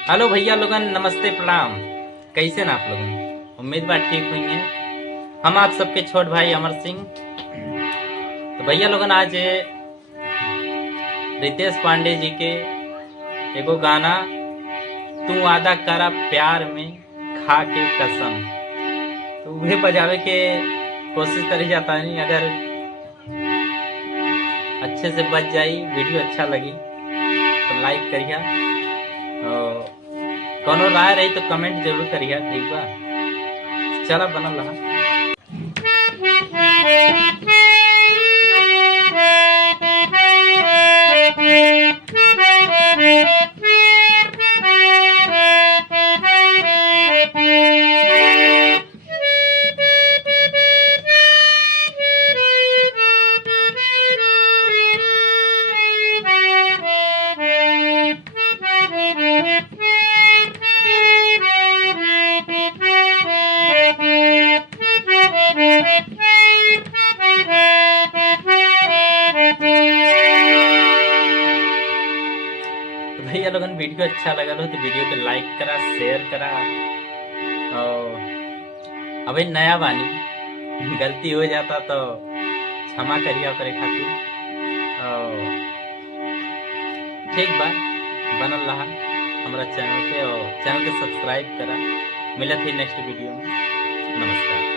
Hello भैया लोगन, नमस्ते प्रणाम। कैसे ना आप लोगन? उम्मीद बात ठीक हुई है। हम आप सबके छोट भाई अमर सिंह। तो भैया लोगन, आज रितेश पांडे जी के एगो गाना तू वादा करा प्यार में खा के कसम, तो उन्हें बजावे के कोशिश करी जाता नहीं। अगर अच्छे से बज जाई, वीडियो अच्छा लगी तो लाइक करिया और कोनो राय रही तो कमेंट जरूर करिया। ठीक बा, चला बनल रहा। तो भैया लोगन, वीडियो अच्छा लगा हो तो वीडियो को लाइक करा, शेयर करा। और अभी नया बानी, गलती हो जाता तो क्षमा करिया करे खातिर। और ठीक बा, बनल रहा हमारा चैनल पे और चैनल के सब्सक्राइब करा। मिलत ही नेक्स्ट वीडियो में। नमस्कार।